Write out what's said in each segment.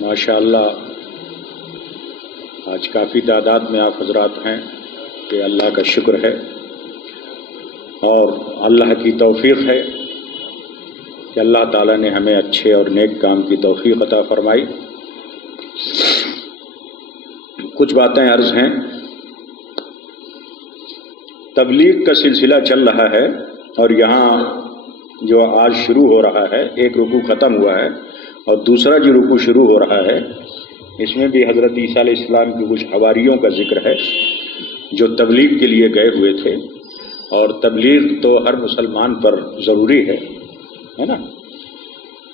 ماشاءاللہ آج کافی تعداد میں آپ حضرات ہیں کہ اللہ کا شکر ہے اور اللہ کی توفیق ہے کہ اللہ تعالیٰ نے ہمیں اچھے اور نیک کام کی توفیق عطا فرمائی۔ کچھ باتیں عرض ہیں۔ تبلیغ کا سلسلہ چل رہا ہے اور یہاں جو آج شروع ہو رہا ہے، ایک رکوع ختم ہوا ہے اور دوسرا جو رکوع شروع ہو رہا ہے اس میں بھی حضرت عیسیٰ علیہ السلام کی کچھ حواریوں کا ذکر ہے جو تبلیغ کے لیے گئے ہوئے تھے، اور تبلیغ تو ہر مسلمان پر ضروری ہے نا۔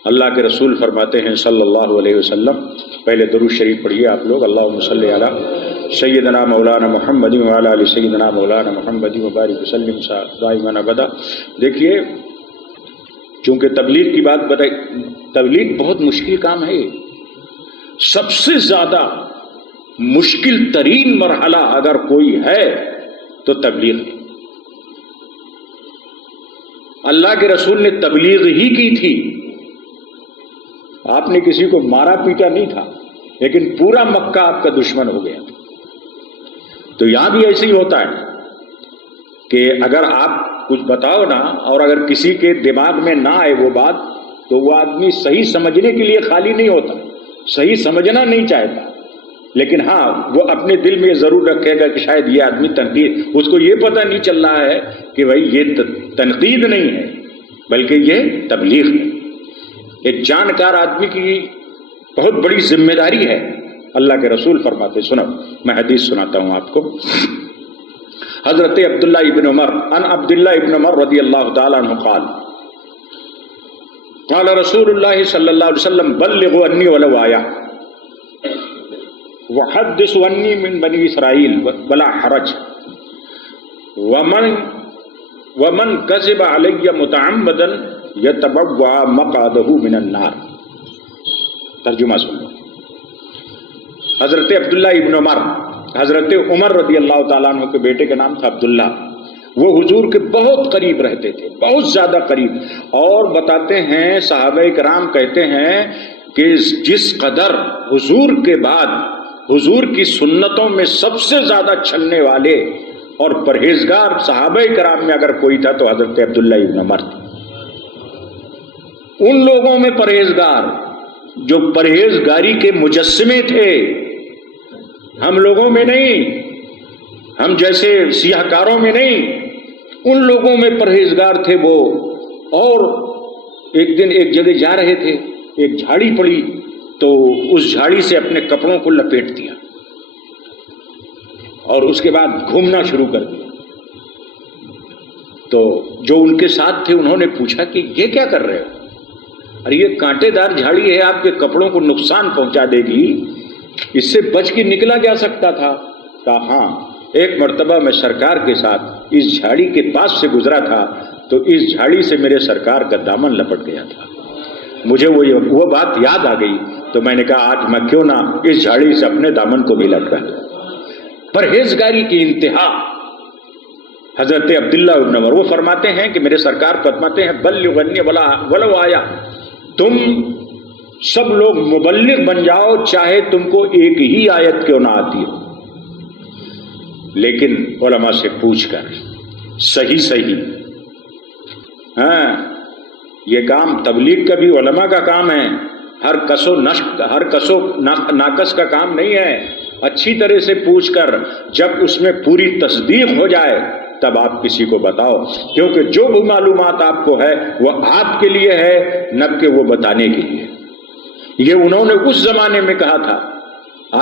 اللہ کے رسول فرماتے ہیں صلی اللہ علیہ وسلم، پہلے درود شریف پڑھیے آپ لوگ، اللہم صلی علی سیدنا مولانا محمد وعلی آل سیدنا مولانا محمد وبارک وسلم دائما ابدا۔ دیکھیے، چونکہ تبلیغ کی بات بتائی، تبلیغ بہت مشکل کام ہے۔ سب سے زیادہ مشکل ترین مرحلہ اگر کوئی ہے تو تبلیغ ہے۔ اللہ کے رسول نے تبلیغ ہی کی تھی، آپ نے کسی کو مارا پیٹا نہیں تھا، لیکن پورا مکہ آپ کا دشمن ہو گیا۔ تو یہاں بھی ایسے ہی ہوتا ہے کہ اگر آپ کچھ بتاؤ نا، اور اگر کسی کے دماغ میں نہ آئے وہ بات، تو وہ آدمی صحیح سمجھنے کے لیے خالی نہیں ہوتا، صحیح سمجھنا نہیں چاہتا، لیکن ہاں وہ اپنے دل میں ضرور رکھے گا کہ شاید یہ آدمی تنقید، اس کو یہ پتہ نہیں چل رہا ہے کہ بھائی یہ تنقید نہیں ہے بلکہ یہ تبلیغ ہے۔ ایک جانکار آدمی کی بہت بڑی ذمہ داری ہے۔ اللہ کے رسول فرماتے، سنو میں حدیث سناتا ہوں آپ کو۔ حضرت عبداللہ ابن عمر عن عبداللہ ابن عمر رضی اللہ تعالیٰ عنہ قال قال رسول اللہ صلی اللہ علیہ وسلم بلغوا انی ولو آیا وحدثوا انی من بنی اسرائیل ولا حرج ومن کذب علی متعمدا یتبوأ مقعدہ من النار۔ ترجمہ سن لو۔ حضرت عبداللہ ابن عمر، حضرت عمر رضی اللہ تعالیٰ عنہ کے بیٹے کا نام تھا عبداللہ، وہ حضور کے بہت قریب رہتے تھے، بہت زیادہ قریب، اور بتاتے ہیں صحابہ کرام کہتے ہیں کہ جس قدر حضور کے بعد حضور کی سنتوں میں سب سے زیادہ چلنے والے اور پرہیزگار صحابہ کرام میں اگر کوئی تھا تو حضرت عبداللہ ابن عمر تھے۔ ان لوگوں میں پرہیزگار جو پرہیزگاری کے مجسمے تھے، ہم لوگوں میں نہیں، ہم جیسے سیاہ کاروں میں نہیں، ان لوگوں میں پرہیزگار تھے وہ۔ اور ایک دن ایک جگہ جا رہے تھے، ایک جھاڑی پڑی تو اس جھاڑی سے اپنے کپڑوں کو لپیٹ دیا اور اس کے بعد گھومنا شروع کر دیا۔ تو جو ان کے ساتھ تھے انہوں نے پوچھا کہ یہ کیا کر رہے ہو؟ ارے یہ کانٹے دار جھاڑی ہے، آپ کے کپڑوں کو نقصان پہنچا دے گی، اس سے بچ کے نکلا جا سکتا تھا۔ کہا ہاں، ایک مرتبہ میں سرکار کے ساتھ اس جھاڑی کے پاس سے گزرا تھا تو اس جھاڑی سے میرے سرکار کا دامن لپٹ گیا تھا، مجھے وہ بات یاد آ گئی، تو میں نے کہا آج میں کیوں نہ اس جھاڑی سے اپنے دامن کو بھی لپٹا دوں۔ پرہیزگاری کی انتہا حضرت عبداللہ ابن عمر، وہ فرماتے ہیں کہ میرے سرکار فرماتے ہیں بلغنی ولو آیا، تم سب لوگ مبلغ بن جاؤ چاہے تم کو ایک ہی آیت کیوں نہ آتی ہو، لیکن علماء سے پوچھ کر صحیح۔ ہاں، یہ کام تبلیغ کا بھی علماء کا کام ہے، ہر کسو ناقص کا کام نہیں ہے۔ اچھی طرح سے پوچھ کر جب اس میں پوری تصدیق ہو جائے تب آپ کسی کو بتاؤ، کیونکہ جو بھی معلومات آپ کو ہے وہ آپ کے لیے ہے، نہ کہ وہ بتانے کے لیے۔ یہ انہوں نے اس زمانے میں کہا تھا،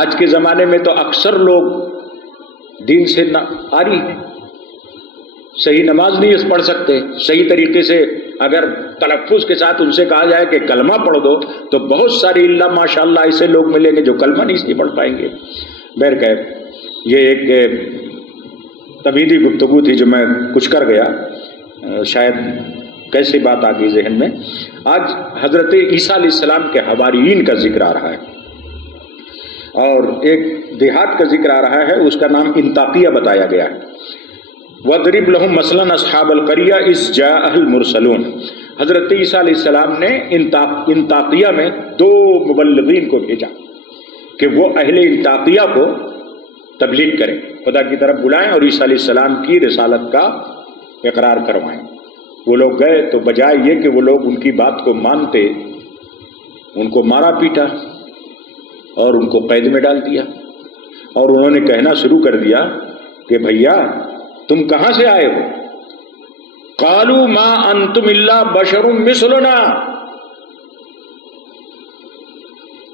آج کے زمانے میں تو اکثر لوگ دین سے آری ہیں، صحیح نماز نہیں پڑھ سکتے صحیح طریقے سے۔ اگر تلفظ کے ساتھ ان سے کہا جائے کہ کلمہ پڑھ دو تو بہت ساری اللہ ماشاءاللہ ایسے لوگ ملیں گے جو کلمہ نہیں صحیح پڑھ پائیں گے۔ بہرکیف یہ ایک تبیدی گفتگو تھی جو میں کچھ کر گیا، شاید کیسی بات آ گئی ذہن میں۔ آج حضرت عیسیٰ علیہ السلام کے حواریین کا ذکر آ رہا ہے اور ایک دیہات کا ذکر آ رہا ہے، اس کا نام انطاکیہ بتایا گیا ہے۔ وَضْرِبْ لَهُمْ مَثْلًا أَصْحَابَ الْقَرْيَةِ إِذْ جَاءَهَا الْمُرْسَلُونَ۔ حضرت عیسیٰ علیہ السلام نے انطاکیہ میں 2 مبلغین کو بھیجا کہ وہ اہل انطاکیہ کو تبلیغ کریں، خدا کی طرف بلائیں اور عیسیٰ علیہ السلام کی رسالت کا اقرار کروائیں۔ وہ لوگ گئے تو بجائے یہ کہ وہ لوگ ان کی بات کو مانتے، ان کو مارا پیٹا اور ان کو قید میں ڈال دیا، اور انہوں نے کہنا شروع کر دیا کہ بھیا تم کہاں سے آئے ہو؟ قالوا ما انتم الا بشر مثلنا،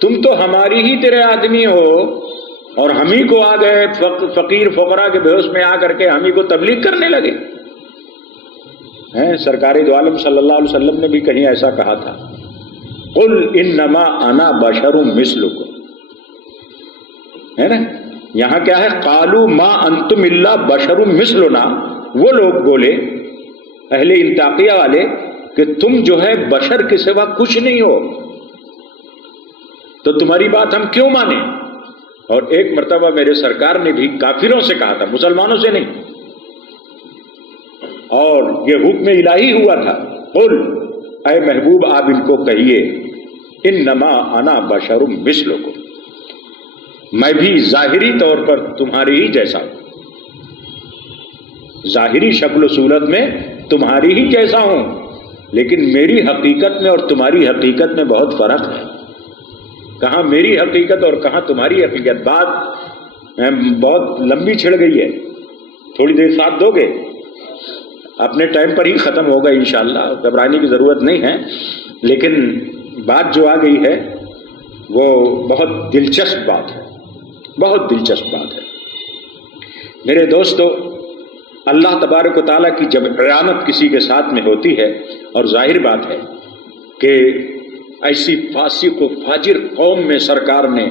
تم تو ہماری ہی طرح آدمی ہو، اور ہم ہی کو آ گئے فقیر فقراء کے بے ہوش میں آ کر کے ہم ہی کو تبلیغ کرنے لگے ہیں۔ سرکار دو عالم صلی اللہ علیہ وسلم نے بھی کہیں ایسا کہا تھا، قل انما انا بشر مثلکم، ہے نا؟ یہاں کیا ہے؟ قالوا ما انتم الا بشر مثلنا، وہ لوگ بولے اہل انطاکیہ والے کہ تم جو ہے بشر کے سوا کچھ نہیں ہو، تو تمہاری بات ہم کیوں مانیں؟ اور ایک مرتبہ میرے سرکار نے بھی کافروں سے کہا تھا، مسلمانوں سے نہیں، اور یہ حکم الہی ہوا تھا، قل اے محبوب آپ ان کو کہیے انما انا بشر مثلکم، میں بھی ظاہری طور پر تمہاری ہی جیسا ہوں، ظاہری شکل و صورت میں تمہاری ہی جیسا ہوں، لیکن میری حقیقت میں اور تمہاری حقیقت میں بہت فرق ہے۔ کہاں میری حقیقت اور کہاں تمہاری حقیقت؟ بات بہت لمبی چھڑ گئی ہے، تھوڑی دیر ساتھ دو گے؟ اپنے ٹائم پر ہی ختم ہوگا انشاءاللہ، گھبرانے کی ضرورت نہیں ہے، لیکن بات جو آ گئی ہے وہ بہت دلچسپ بات ہے، بہت دلچسپ بات ہے میرے دوستو۔ اللہ تبارک و تعالیٰ کی جب اعانت کسی کے ساتھ میں ہوتی ہے، اور ظاہر بات ہے کہ ایسی فاسق و فاجر قوم میں سرکار نے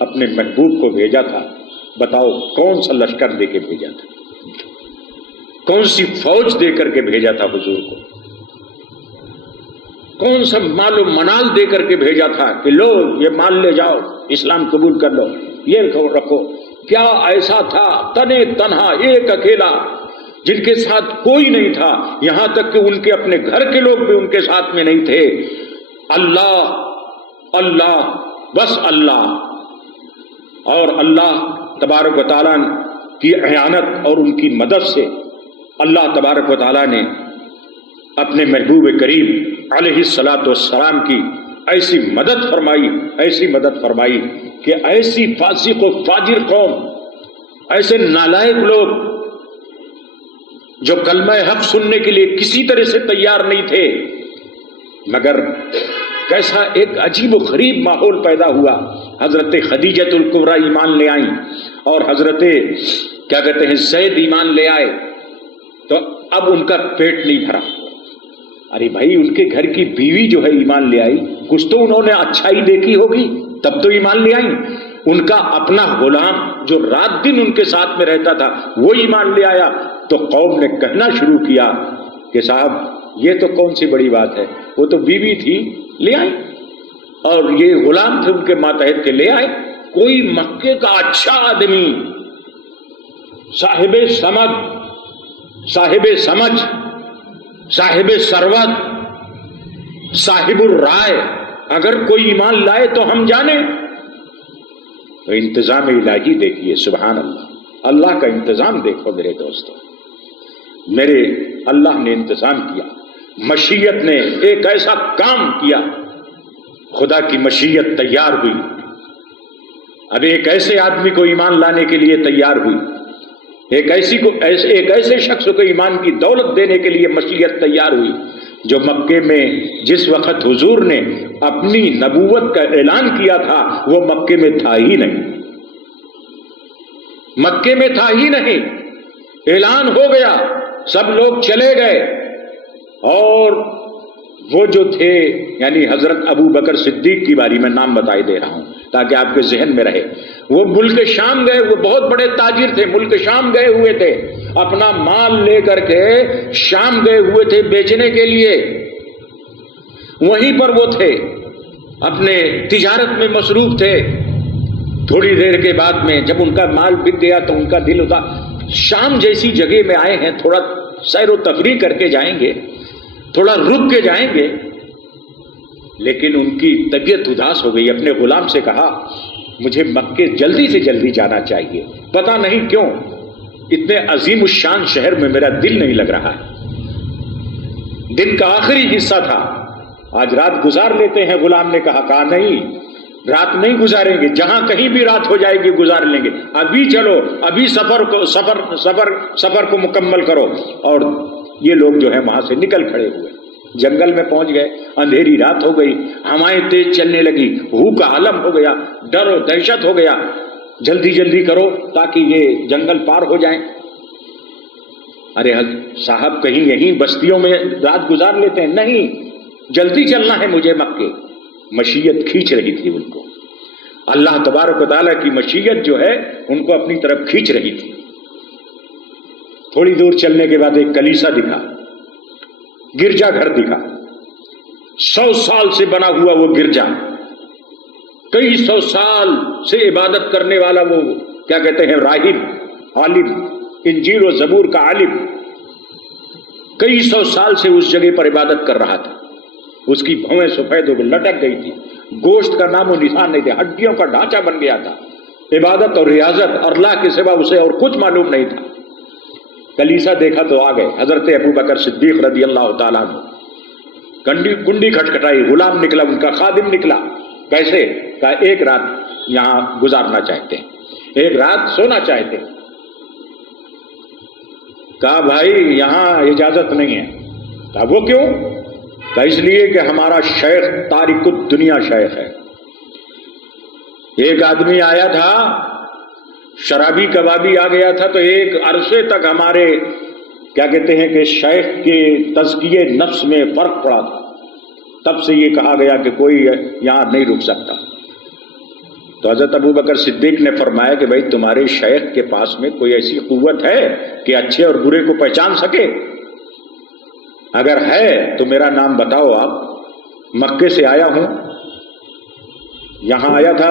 اپنے محبوب کو بھیجا تھا، بتاؤ کون سا لشکر دے کے بھیجا تھا، کون سی فوج دے کر کے بھیجا تھا حضور کو، کون سا مال و منال دے کر کے بھیجا تھا کہ لو یہ مال لے جاؤ، اسلام قبول کر لو، یہ رکھو؟ کیا ایسا تھا تنے تنہا ایک اکیلا جن کے ساتھ کوئی نہیں تھا، یہاں تک کہ ان کے اپنے گھر کے لوگ بھی ان کے ساتھ میں نہیں تھے؟ اللہ اللہ بس اللہ، اور اللہ تبارک و تعالیٰ کی اعانت اور ان کی مدد سے اللہ تبارک و تعالیٰ نے اپنے محبوب کریم علیہ الصلاۃ والسلام کی ایسی مدد فرمائی، ایسی مدد فرمائی کہ ایسی فاسق و فاجر قوم، ایسے نالائق لوگ جو کلمہ حق سننے کے لیے کسی طرح سے تیار نہیں تھے، مگر کیسا ایک عجیب و غریب ماحول پیدا ہوا۔ حضرت خدیجۃ الکبریٰ ایمان لے آئیں، اور حضرت کیا کہتے ہیں زید ایمان لے آئے، تو اب ان کا پیٹ نہیں بھرا۔ ارے بھائی، ان کے گھر کی بیوی جو ہے ایمان لے آئی، کچھ تو انہوں نے اچھائی دیکھی ہوگی تب تو ایمان لے آئیں۔ ان کا اپنا غلام جو رات دن ان کے ساتھ میں رہتا تھا وہ ایمان لے آیا، تو قوم نے کہنا شروع کیا کہ صاحب یہ تو کون سی بڑی بات ہے، وہ تو بیوی تھی لے آئی، اور یہ غلام تھے ان کے ماتحت کے لے آئے۔ کوئی مکے کا اچھا آدمی، صاحب سمجھ، صاحب سمجھ، صاحب ثروت، صاحب الرائے، اگر کوئی ایمان لائے تو ہم جانیں۔ تو انتظام الہی دیکھیے، سبحان اللہ، اللہ کا انتظام دیکھو میرے دوستو، میرے اللہ نے انتظام کیا، مشیت نے ایک ایسا کام کیا، خدا کی مشیت تیار ہوئی، اب ایک ایسے آدمی کو ایمان لانے کے لیے تیار ہوئی، ایک ایسے شخص کو ایمان کی دولت دینے کے لیے مشیت تیار ہوئی، جو مکے میں جس وقت حضور نے اپنی نبوت کا اعلان کیا تھا وہ مکے میں تھا ہی نہیں، مکے میں تھا ہی نہیں، اعلان ہو گیا، سب لوگ چلے گئے، اور وہ جو تھے یعنی حضرت ابو بکر صدیق کی باری میں نام بتائی دے رہا ہوں تاکہ آپ کے ذہن میں رہے، وہ ملک شام گئے، وہ بہت بڑے تاجر تھے، ملک شام گئے ہوئے تھے، اپنا مال لے کر کے شام گئے ہوئے تھے بیچنے کے لیے، وہیں پر وہ تھے، اپنے تجارت میں مصروف تھے۔ تھوڑی دیر کے بعد میں جب ان کا مال بک گیا تو ان کا دل ہوتا، شام جیسی جگہ میں آئے ہیں، تھوڑا سیر و تفریح کر کے جائیں گے، تھوڑا رک کے جائیں گے. لیکن ان کی طبیعت اداس ہو گئی. اپنے غلام سے کہا مجھے مکے جلدی سے جلدی جانا چاہیے, پتہ نہیں کیوں اتنے عظیم الشان شہر میں میرا دل نہیں لگ رہا ہے. دن کا آخری حصہ تھا, آج رات گزار لیتے ہیں. غلام نے کہا نہیں, رات نہیں گزاریں گے, جہاں کہیں بھی رات ہو جائے گی گزار لیں گے. ابھی چلو, ابھی سفر کو مکمل کرو. اور یہ لوگ جو ہے وہاں سے نکل کھڑے ہوئے, جنگل میں پہنچ گئے. اندھیری رات ہو گئی, ہوائیں تیز چلنے لگی, ہو کا عالم ہو گیا, ڈر و دہشت ہو گیا. جلدی جلدی کرو تاکہ یہ جنگل پار ہو جائیں. ارے صاحب کہیں یہیں بستیوں میں رات گزار لیتے ہیں. نہیں, جلدی چلنا ہے مجھے مکے. مشیت کھینچ رہی تھی ان کو, اللہ تبارک و تعالیٰ کی مشیت جو ہے ان کو اپنی طرف کھینچ رہی تھی. تھوڑی دور چلنے کے بعد ایک کلیسا دکھا, گرجا گھر دکھا. 100 سال سے بنا ہوا وہ گرجا, کئی 100 سال سے عبادت کرنے والا وہ کیا کہتے ہیں راہب, عالم, انجیل و زبور کا عالم, کئی 100 سال سے اس جگہ پر عبادت کر رہا تھا. اس کی بھویں سفید ہو کے لٹک گئی تھی, گوشت کا نام و نشان نہیں تھا, ہڈیوں کا ڈھانچہ بن گیا تھا. عبادت اور ریاضت اور اللہ کے سوا اسے اور کچھ معلوم نہیں تھا. کلیسا دیکھا تو آ گئے. حضرت ابو بکر صدیق رضی اللہ تعالیٰ عنہ کنڈی کھٹکھٹائی, غلام نکلا, ان کا خادم نکلا. کیسے؟ کہا ایک رات یہاں گزارنا چاہتے ہیں, ایک رات سونا چاہتے ہیں. کہا بھائی یہاں اجازت نہیں ہے. کہا وہ کیوں؟ کہا اس لیے کہ ہمارا شیخ تارک الدنیا شیخ ہے. ایک آدمی آیا تھا, شرابی کبابی آ گیا تھا, تو ایک عرصے تک ہمارے کیا کہتے ہیں کہ شیخ کے تزکیے نفس میں فرق پڑا تھا. تب سے یہ کہا گیا کہ کوئی یہاں نہیں رک سکتا. تو حضرت ابو بکر صدیق نے فرمایا کہ بھائی تمہارے شیخ کے پاس میں کوئی ایسی قوت ہے کہ اچھے اور برے کو پہچان سکے؟ اگر ہے تو میرا نام بتاؤ. آپ مکے سے آیا ہوں, یہاں آیا تھا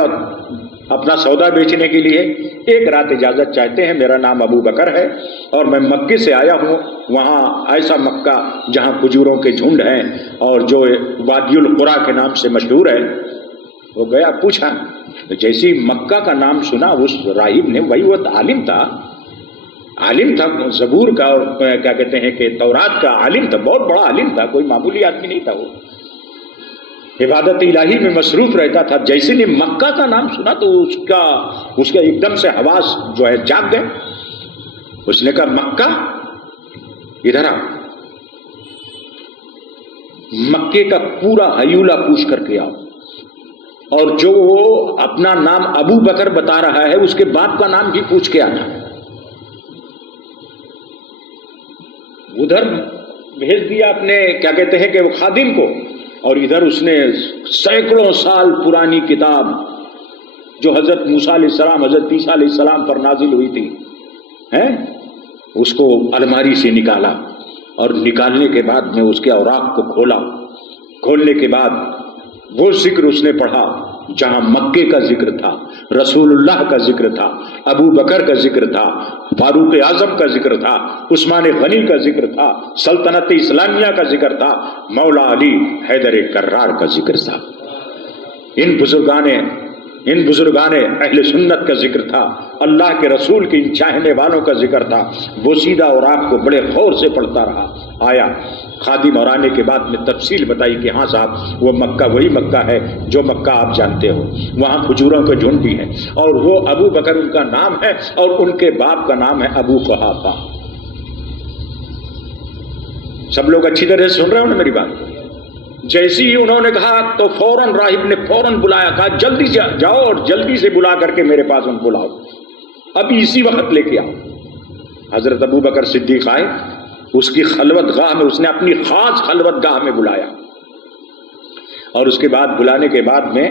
اپنا سودا بیچنے کے لیے, ایک رات اجازت چاہتے ہیں. میرا نام ابو بکر ہے اور میں مکے سے آیا ہوں. وہاں ایسا مکہ جہاں کھجوروں کے جھنڈ ہیں اور جو وادی القرا کے نام سے مشہور ہے. وہ گیا, پوچھا, جیسی مکہ کا نام سنا اس راہب نے, وہی وہ عالم تھا زبور کا اور کیا کہتے ہیں کہ تورات کا عالم تھا, بہت بڑا عالم تھا, کوئی معمولی آدمی نہیں تھا. وہ عبادت الہی میں مصروف رہتا تھا. جیسے نے مکہ کا نام سنا تو اس کا ایک دم سے حواس جو ہے جاگ گئے. اس نے کہا مکہ, ادھر آ. مکے کا پورا ہیولہ پوچھ کر کے آؤ, اور جو وہ اپنا نام ابو بکر بتا رہا ہے اس کے باپ کا نام بھی پوچھ کے آنا. ادھر بھیج دیا اپنے کیا کہتے ہیں کہ وہ خادم کو, اور ادھر اس نے سینکڑوں سال پرانی کتاب جو حضرت موسیٰ علیہ السلام حضرت عیسیٰ علیہ السلام پر نازل ہوئی تھی اس کو الماری سے نکالا, اور نکالنے کے بعد میں اس کے اوراق کو کھولا. کھولنے کے بعد وہ ذکر اس نے پڑھا جہاں مکے کا ذکر تھا, رسول اللہ کا ذکر تھا, ابو بکر کا ذکر تھا, فاروق اعظم کا ذکر تھا, عثمان غنی کا ذکر تھا, سلطنت اسلامیہ کا ذکر تھا, مولا علی حیدر کرار کا ذکر تھا. ان بزرگان اہل سنت کا ذکر تھا, اللہ کے رسول کے ان چاہنے والوں کا ذکر تھا. وہ سیدھا اور آپ کو بڑے غور سے پڑھتا رہا. آیا خادم اور آنے کے بعد میں تفصیل بتائی کہ ہاں صاحب وہ مکہ وہی مکہ ہے جو مکہ آپ جانتے ہو, وہاں کھجوروں کے جھنڈ بھی ہیں, اور وہ ابو بکر ان کا نام ہے اور ان کے باپ کا نام ہے ابو قحافہ. سب لوگ اچھی طرح سے سن رہے ہو نا میری بات؟ جیسی ہی انہوں نے کہا تو فوراً راہب نے فوراً بلایا, کہا جلدی جاؤ اور جلدی سے بلا کر کے میرے پاس ان کو لاؤ, ابھی اسی وقت لے کے آؤ. حضرت ابو بکر صدیق آئے, اس کی خلوت گاہ میں, اس نے اپنی خاص خلوت گاہ میں بلایا, اور اس کے بعد بلانے کے بعد میں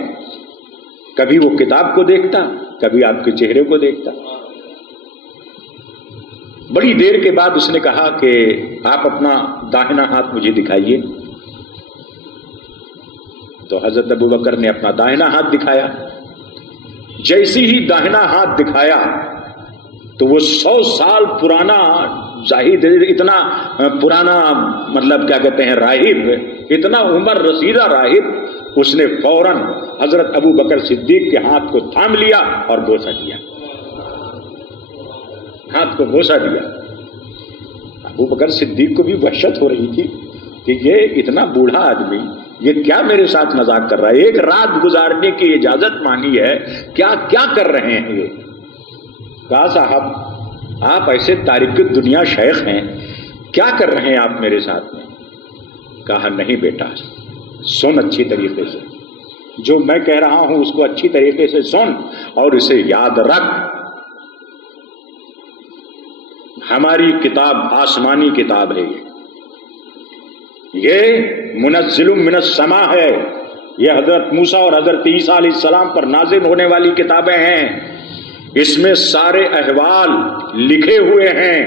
کبھی وہ کتاب کو دیکھتا, کبھی آپ کے چہرے کو دیکھتا. بڑی دیر کے بعد اس نے کہا کہ آپ اپنا داہنا ہاتھ مجھے دکھائیے. تو حضرت ابو بکر نے اپنا داہنا ہاتھ دکھایا. جیسی ہی داہنا ہاتھ دکھایا تو وہ 100 سال پرانا زاہد اتنا پرانا مطلب کیا کہتے ہیں راہب، اتنا عمر رسیدہ راہب، اس نے فوراً حضرت ابو بکر صدیق کے ہاتھ کو تھام لیا اور بوسہ دیا، ہاتھ کو بوسہ دیا۔ ابو بکر صدیق کو بھی وحشت ہو رہی تھی کہ یہ اتنا بوڑھا آدمی یہ کیا میرے ساتھ مذاق کر رہا ہے، ایک رات گزارنے کی اجازت مانگی ہے، کیا کیا کر رہے ہیں یہ؟ کہا صاحب آپ ایسے تاریخ دنیا شیخ ہیں، کیا کر رہے ہیں آپ میرے ساتھ میں؟ کہا نہیں بیٹا سن اچھی طریقے سے، جو میں کہہ رہا ہوں اس کو اچھی طریقے سے سن اور اسے یاد رکھ، ہماری کتاب آسمانی کتاب ہے، یہ منزل من السماء ہے، یہ حضرت موسیٰ اور حضرت عیسیٰ علیہ السلام پر نازل ہونے والی کتابیں ہیں، اس میں سارے احوال لکھے ہوئے ہیں۔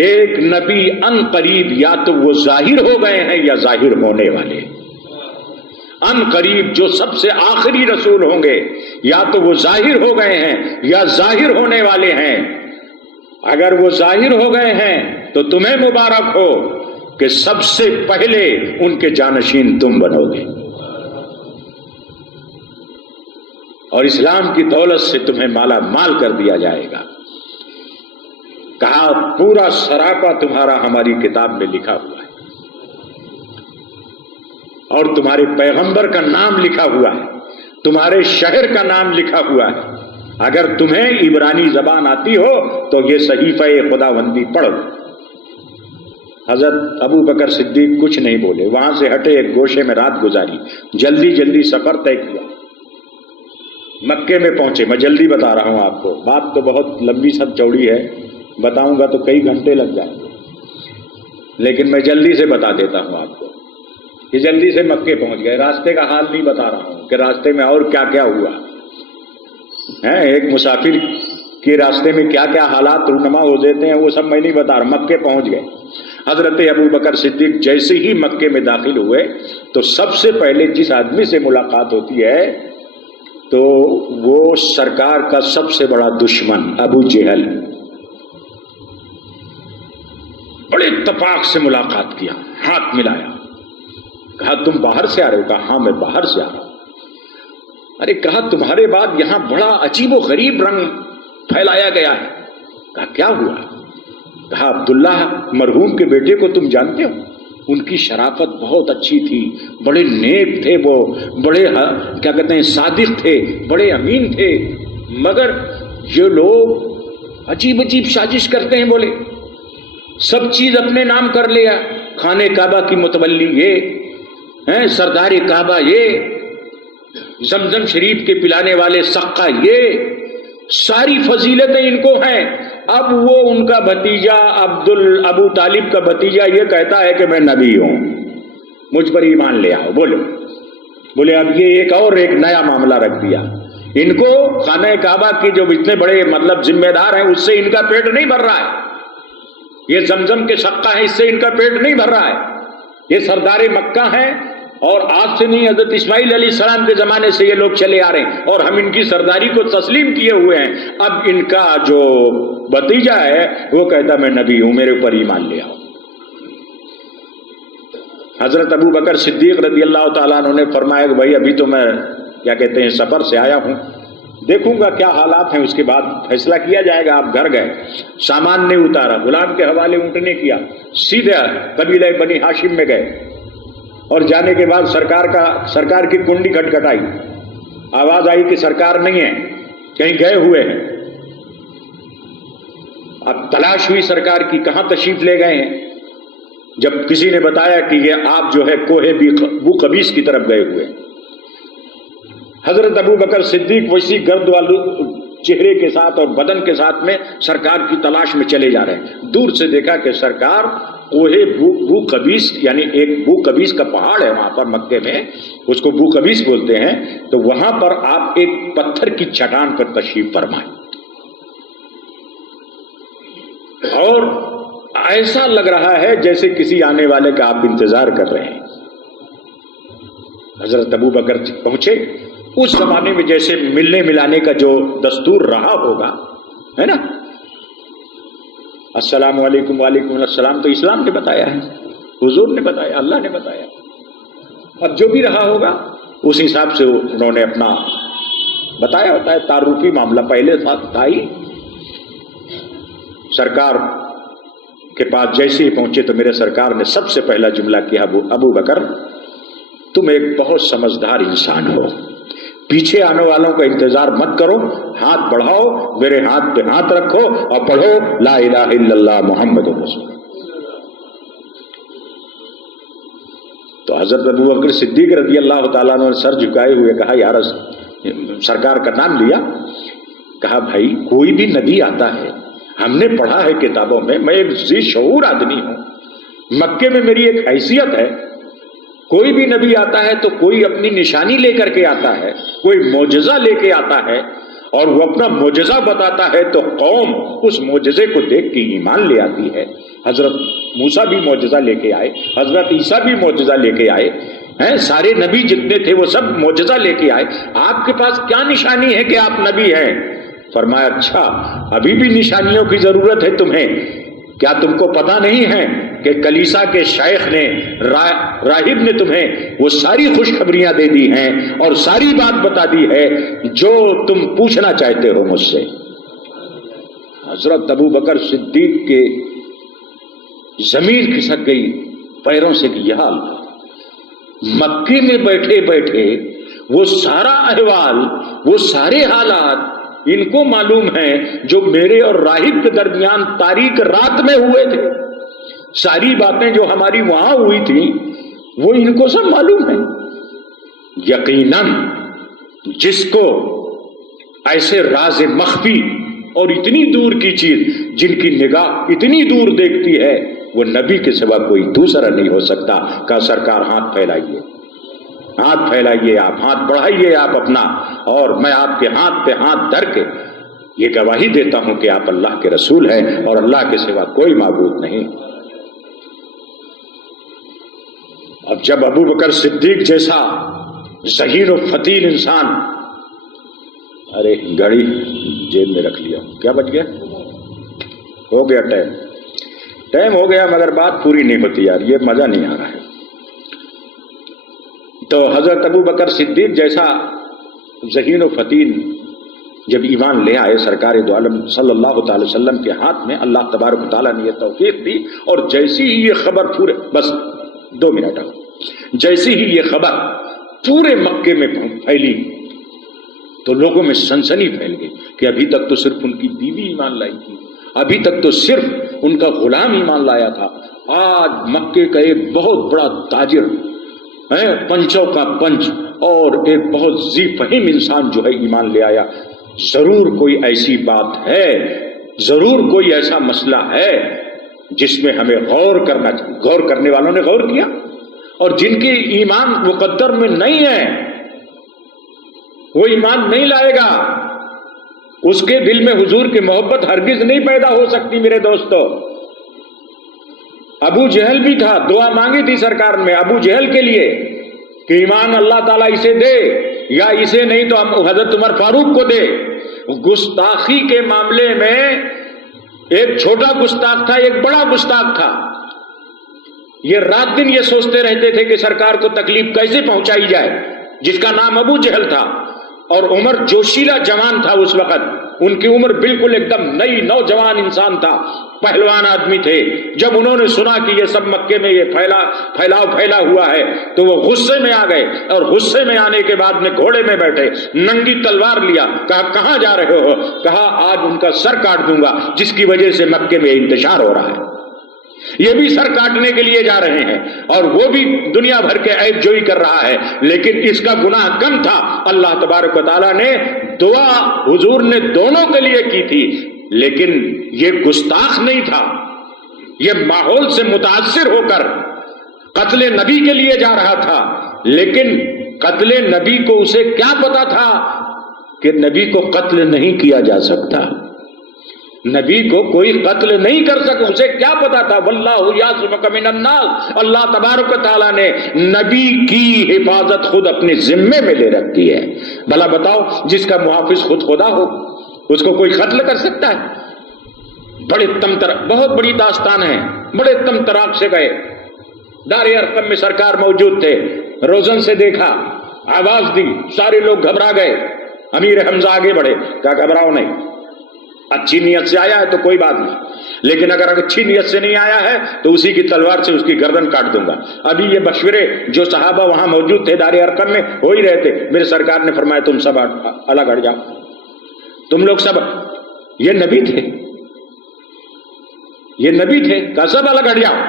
ایک نبی ان قریب یا تو وہ ظاہر ہو گئے ہیں یا ظاہر ہونے والے، ان قریب جو سب سے آخری رسول ہوں گے یا تو وہ ظاہر ہو گئے ہیں یا ظاہر ہونے والے ہیں۔ اگر وہ ظاہر ہو گئے ہیں تو تمہیں مبارک ہو کہ سب سے پہلے ان کے جانشین تم بنو گے اور اسلام کی دولت سے تمہیں مالا مال کر دیا جائے گا۔ کہا پورا سراپا تمہارا ہماری کتاب میں لکھا ہوا ہے اور تمہارے پیغمبر کا نام لکھا ہوا ہے، تمہارے شہر کا نام لکھا ہوا ہے، اگر تمہیں عبرانی زبان آتی ہو تو یہ صحیفہ خداوندی پڑھو۔ حضرت ابو بکر صدیق کچھ نہیں بولے، وہاں سے ہٹے، ایک گوشے میں رات گزاری، جلدی جلدی سفر طے کیا، مکے میں پہنچے۔ میں جلدی بتا رہا ہوں آپ کو، بات تو بہت لمبی سب چوڑی ہے، بتاؤں گا تو کئی گھنٹے لگ جائیں گے، لیکن میں جلدی سے بتا دیتا ہوں آپ کو کہ جلدی سے مکے پہنچ گئے۔ راستے کا حال نہیں بتا رہا ہوں کہ راستے میں اور کیا کیا ہوا ہے، ایک مسافر کے راستے میں کیا کیا حالات رونما ہو دیتے ہیں وہ سب میں نہیں بتا رہا۔ مکے پہنچ گئے، حضرت ابو بکر صدیق جیسے ہی مکے میں داخل ہوئے تو سب سے پہلے جس آدمی سے ملاقات ہوتی ہے تو وہ سرکار کا سب سے بڑا دشمن ابو جہل، بڑے اتفاق سے ملاقات کیا، ہاتھ ملایا، کہا تم باہر سے آ رہے ہو؟ کہا ہاں میں باہر سے آ رہا ہوں۔ ارے کہا تمہارے بعد یہاں بڑا عجیب و غریب رنگ پھیلایا گیا ہے۔ کہا کیا ہوا؟ کہا عبداللہ مرحوم کے بیٹے کو تم جانتے ہو، ان کی شرافت بہت اچھی تھی، بڑے نیک تھے، وہ بڑے کیا کہتے ہیں صادق تھے، بڑے امین تھے، مگر یہ لوگ عجیب عجیب سازش کرتے ہیں، بولے سب چیز اپنے نام کر لیا، خانہ کعبہ کی متولی یہ، سردار کعبہ یہ، زمزم شریف کے پلانے والے سقا یہ، ساری فضیلتیں ان کو ہیں۔ اب وہ ان کا بھتیجا ابو طالب کا بھتیجا یہ کہتا ہے کہ میں نبی ہوں، مجھ پر ایمان لے آؤ۔ بولے اب یہ ایک نیا معاملہ رکھ دیا، ان کو خانہ کعبہ کی جو اتنے بڑے مطلب ذمہ دار ہیں اس سے ان کا پیٹ نہیں بھر رہا ہے، یہ زمزم کے سقا ہیں اس سے ان کا پیٹ نہیں بھر رہا ہے، یہ سردار مکہ ہیں اور آج سے نہیں، حضرت اسماعیل علیہ السلام کے زمانے سے یہ لوگ چلے آ رہے ہیں اور ہم ان کی سرداری کو تسلیم کیے ہوئے ہیں۔ اب ان کا جو بھتیجا ہے وہ کہتا میں نبی ہوں، میرے اوپر ایمان لے آؤ۔ حضرت ابو بکر صدیق رضی اللہ تعالیٰ عنہ نے فرمایا کہ بھائی ابھی تو میں کیا کہتے ہیں سفر سے آیا ہوں، دیکھوں گا کیا حالات ہیں، اس کے بعد فیصلہ کیا جائے گا۔ آپ گھر گئے، سامان نے اتارا، غلام کے حوالے اونٹ نے کیا، سیدھا قبیلہ بنی ہاشم میں گئے اور جانے کے بعد سرکار کی کنڈی کھٹکھٹائی، آواز آئی کہ سرکار نہیں ہے، کہیں گئے ہوئے ہیں۔ اب تلاش ہوئی سرکار کی، کہاں تشریف لے گئے ہیں؟ جب کسی نے بتایا کہ یہ آپ جو ہے کوہ بو قبیس کی طرف گئے ہوئے، حضرت ابو بکر صدیق ویسی گرد والو چہرے کے ساتھ اور بدن کے ساتھ میں سرکار کی تلاش میں چلے جا رہے ہیں۔ دور سے دیکھا کہ سرکار کوہ بو قبیس، یعنی ایک بو قبیس کا پہاڑ ہے وہاں پر مکے میں، اس کو بو قبیس بولتے ہیں، تو وہاں پر آپ ایک پتھر کی چٹان پر تشریف فرمائیں اور ایسا لگ رہا ہے جیسے کسی آنے والے کا آپ انتظار کر رہے ہیں۔ حضرت ابو بکر پہنچے، اس زمانے میں جیسے ملنے ملانے کا جو دستور رہا ہوگا، ہے نا، السلام علیکم وعلیکم السلام تو اسلام نے بتایا ہے، حضور نے بتایا، اللہ نے بتایا. اب جو بھی رہا ہوگا اس حساب سے انہوں نے اپنا بتایا ہوتا ہے. تعارفی معاملہ پہلے تھا ہی. سرکار کے پاس جیسے ہی پہنچے تو میرے سرکار نے سب سے پہلا جملہ کیا، ابو بکر تم ایک بہت سمجھدار انسان ہو، پیچھے آنے والوں کا انتظار مت کرو، ہاتھ بڑھاؤ، میرے ہاتھ پہ ہاتھ رکھو اور پڑھو لا الہ الا اللہ محمد رسول. تو حضرت ابو بکر صدیق رضی اللہ تعالیٰ عنہ نے سر جھکائے ہوئے کہا، یا سرکار کا نام لیا، کہا بھائی کوئی بھی نبی آتا ہے، ہم نے پڑھا ہے کتابوں میں، میں ایک ذی شعور آدمی ہوں، مکے میں میری ایک حیثیت ہے، کوئی بھی نبی آتا ہے تو کوئی اپنی نشانی لے کر کے آتا ہے، کوئی معجزہ لے کے آتا ہے، اور وہ اپنا معجزہ بتاتا ہے تو قوم اس معجزے کو دیکھ کے ایمان لے آتی ہے. حضرت موسیٰ بھی معجزہ لے کے آئے، حضرت عیسیٰ بھی معجزہ لے کے آئے ہیں، سارے نبی جتنے تھے وہ سب معجزہ لے کے آئے. آپ کے پاس کیا نشانی ہے کہ آپ نبی ہیں؟ فرمایا اچھا ابھی بھی نشانیوں کی ضرورت ہے تمہیں، کیا تم کو پتا نہیں ہے کہ کلیسا کے شیخ نے راہب نے تمہیں وہ ساری خوشخبریاں دے دی ہیں اور ساری بات بتا دی ہے جو تم پوچھنا چاہتے ہو مجھ سے. حضرت ابو بکر صدیق کے زمین کھسک گئی پیروں سے کہ یہ حال. مکے میں بیٹھے بیٹھے وہ سارا احوال، وہ سارے حالات ان کو معلوم ہیں جو میرے اور راہب کے درمیان تاریک رات میں ہوئے تھے. ساری باتیں جو ہماری وہاں ہوئی تھیں وہ ان کو سب معلوم ہے. یقیناً جس کو ایسے راز مخفی اور اتنی دور کی چیز جن کی نگاہ اتنی دور دیکھتی ہے وہ نبی کے سوا کوئی دوسرا نہیں ہو سکتا. کہا سرکار ہاتھ پھیلائیے، ہاتھ پھیلائیے، آپ ہاتھ بڑھائیے آپ اپنا، اور میں آپ کے ہاتھ پہ ہاتھ دھر کے یہ گواہی دیتا ہوں کہ آپ اللہ کے رسول ہیں اور اللہ کے سوا کوئی معبود نہیں. اب جب ابو بکر صدیق جیسا ذہین و فتیل انسان، ارے گھڑی جیب میں رکھ لیا، کیا بچ گیا؟ ہو گیا ٹائم ہو گیا، مگر بات پوری نہیں ہوتی یار، یہ مزہ نہیں آ رہا ہے. تو حضرت ابو بکر صدیق جیسا ذہین و فتیل جب ایمان لے آئے سرکار دو عالم صلی اللہ تعالی وسلم کے ہاتھ میں، اللہ تبارک و تعالیٰ نے یہ توفیق دی. اور جیسی ہی یہ خبر پورے، بس 2 منٹ، جیسی ہی یہ خبر پورے مکے میں پھیلی تو لوگوں میں سنسنی پھیل گئی کہ ابھی تک تو صرف ان کی بیوی ایمان لائی تھی، ابھی تک تو صرف ان کا غلام ایمان لایا تھا، آج مکے کا ایک بہت بڑا تاجر ہے، پنچوں کا پنچ اور ایک بہت ذی فہم انسان جو ہے ایمان لے آیا. ضرور کوئی ایسی بات ہے، ضرور کوئی ایسا مسئلہ ہے جس میں ہمیں غور کرنا چاہیے. غور کرنے والوں نے غور کیا، اور جن کی ایمان مقدر میں نہیں ہے وہ ایمان نہیں لائے گا، اس کے دل میں حضور کی محبت ہرگز نہیں پیدا ہو سکتی. میرے دوستو، ابو جہل بھی تھا، دعا مانگی تھی سرکار میں ابو جہل کے لیے کہ ایمان اللہ تعالیٰ اسے دے، یا اسے نہیں تو ہم حضرت عمر فاروق کو دے. گستاخی کے معاملے میں ایک چھوٹا گستاخ تھا، ایک بڑا گستاخ تھا. یہ رات دن یہ سوچتے رہتے تھے کہ سرکار کو تکلیف کیسے پہنچائی جائے، جس کا نام ابو جہل تھا. اور عمر جوشیلا جوان تھا اس وقت، ان کی عمر بالکل ایک دم نئی نوجوان انسان تھا، پہلوان آدمی تھے. جب انہوں نے سنا کہ یہ سب مکے میں یہ پھیلا ہوا ہے تو وہ غصے میں آ گئے، اور غصے میں آنے کے بعد میں گھوڑے میں بیٹھے، ننگی تلوار لیا، کہا کہاں جا رہے ہو؟ کہا آج ان کا سر کاٹ دوں گا جس کی وجہ سے مکے میں انتشار ہو رہا ہے. یہ بھی سر کاٹنے کے لیے جا رہے ہیں اور وہ بھی دنیا بھر کے عیب جوئی کر رہا ہے، لیکن اس کا گناہ کم تھا. اللہ تبارک و تعالیٰ نے دعا حضور نے دونوں کے لیے کی تھی، لیکن یہ گستاخ نہیں تھا. یہ ماحول سے متاثر ہو کر قتل نبی کے لیے جا رہا تھا، لیکن قتل نبی کو اسے کیا پتا تھا کہ نبی کو قتل نہیں کیا جا سکتا، نبی کو کوئی قتل نہیں کر سکتا. اسے کیا پتا تھا؟ واللہ یعصمک من الناس، اللہ تبارک و تعالیٰ نے نبی کی حفاظت خود اپنے ذمے میں لے رکھی ہے. بھلا بتاؤ، جس کا محافظ خود خدا ہو اس کو کوئی قتل کر سکتا ہے؟ بڑے بہت بڑی داستان ہے، بڑے تم تراک سے گئے، دار ارقم میں سرکار موجود تھے، روزن سے دیکھا، آواز دی، سارے لوگ گھبرا گئے، امیر حمزہ آگے بڑھے، کہا گھبراؤ نہیں، اچھی نیت سے آیا ہے تو کوئی بات نہیں، لیکن اگر اچھی نیت سے نہیں آیا ہے تو اسی کی تلوار سے اس کی گردن کاٹ دوں گا۔ ابھی یہ مشورے جو صحابہ وہاں موجود تھے دار ارقم میں ہو ہی رہے تھے، میرے سرکار نے فرمایا تم سب الگ ہٹ جاؤ، تم لوگ سب، یہ نبی تھے، یہ نبی تھے، کہا سب الگ ہٹ جاؤ۔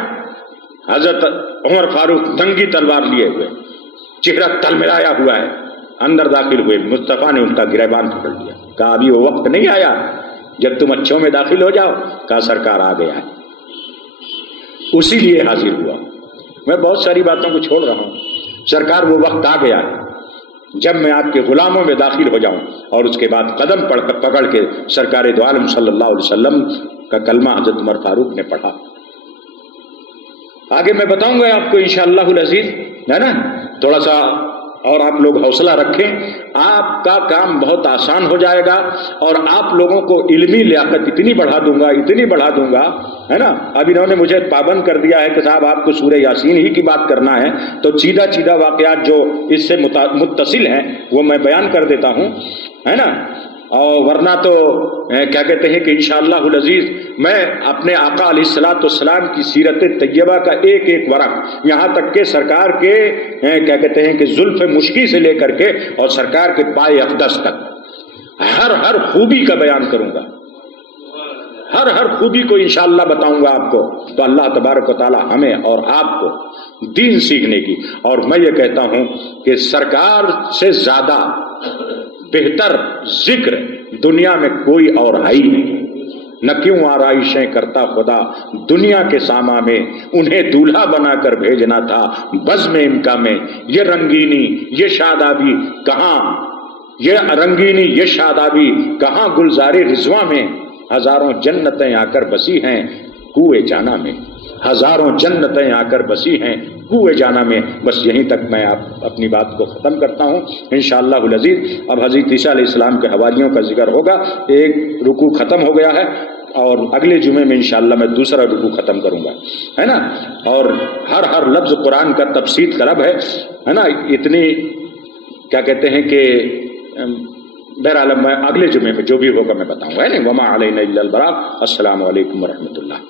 حضرت عمر فاروق ننگی تلوار لیے ہوئے، چہرہ تلملایا ہوا ہے، اندر داخل ہوئے، مصطفیٰ نے ان کا گریبان پکڑ لیا، کہا ابھی وہ وقت نہیں آیا جب تم اچھوں میں داخل ہو جاؤ؟ کہا سرکار آ گیا ہے، اسی لیے حاضر ہوا۔ میں بہت ساری باتوں کو چھوڑ رہا ہوں، سرکار وہ وقت آ گیا ہے جب میں آپ کے غلاموں میں داخل ہو جاؤں۔ اور اس کے بعد قدم پکڑ کے سرکار دو عالم صلی اللہ علیہ وسلم کا کلمہ حضرت عمر فاروق نے پڑھا۔ آگے میں بتاؤں گا آپ کو انشاءاللہ العزیز، ہے نا، تھوڑا سا اور آپ لوگ حوصلہ رکھیں، آپ کا کام بہت آسان ہو جائے گا، اور آپ لوگوں کو علمی لیاقت اتنی بڑھا دوں گا، ہے نا۔ اب انہوں نے مجھے پابند کر دیا ہے کہ صاحب آپ کو سورہ یاسین ہی کی بات کرنا ہے، تو سیدھا واقعات جو اس سے متصل ہیں وہ میں بیان کر دیتا ہوں، ہے نا۔ اور ورنہ تو کیا کہتے ہیں کہ انشاءاللہ العزیز میں اپنے آقا علیہ الصلوۃ والسلام کی سیرت طیبہ کا ایک ایک ورق، یہاں تک کہ سرکار کے کیا کہتے ہیں کہ زلف مشکی سے لے کر کے اور سرکار کے پائے اقدس تک ہر خوبی کا بیان کروں گا، ہر خوبی کو انشاءاللہ بتاؤں گا آپ کو۔ تو اللہ تبارک و تعالی ہمیں اور آپ کو دین سیکھنے کی، اور میں یہ کہتا ہوں کہ سرکار سے زیادہ بہتر ذکر دنیا میں کوئی اور ہے ہی نہیں۔ نہ کیوں آرائشیں کرتا خدا دنیا کے ساما میں، انہیں دولہا بنا کر بھیجنا تھا بزم امکا میں، یہ رنگینی یہ شادابی کہاں، یہ رنگینی یہ شادابی کہاں گلزار رضواں میں، ہزاروں جنتیں آ کر بسی ہیں کوئے جانا میں، ہزاروں جنتیں آ کر بسی ہیں کوئے جانا میں۔ بس یہیں تک میں اپنی بات کو ختم کرتا ہوں انشاءاللہ العزیز۔ اب حضرت عیسیٰ علیہ السلام کے حواریوں کا ذکر ہوگا، ایک رکوع ختم ہو گیا ہے، اور اگلے جمعے میں انشاءاللہ میں دوسرا رکوع ختم کروں گا، ہے نا۔ اور ہر لفظ قرآن کا تفسیر طلب ہے نا، اتنی کیا کہتے ہیں کہ بہرحال میں اگلے جمعے میں جو بھی ہوگا میں بتاؤں گا، ہے نا۔ وما علینا الا البلاغ۔ السلام علیکم ورحمۃ اللہ۔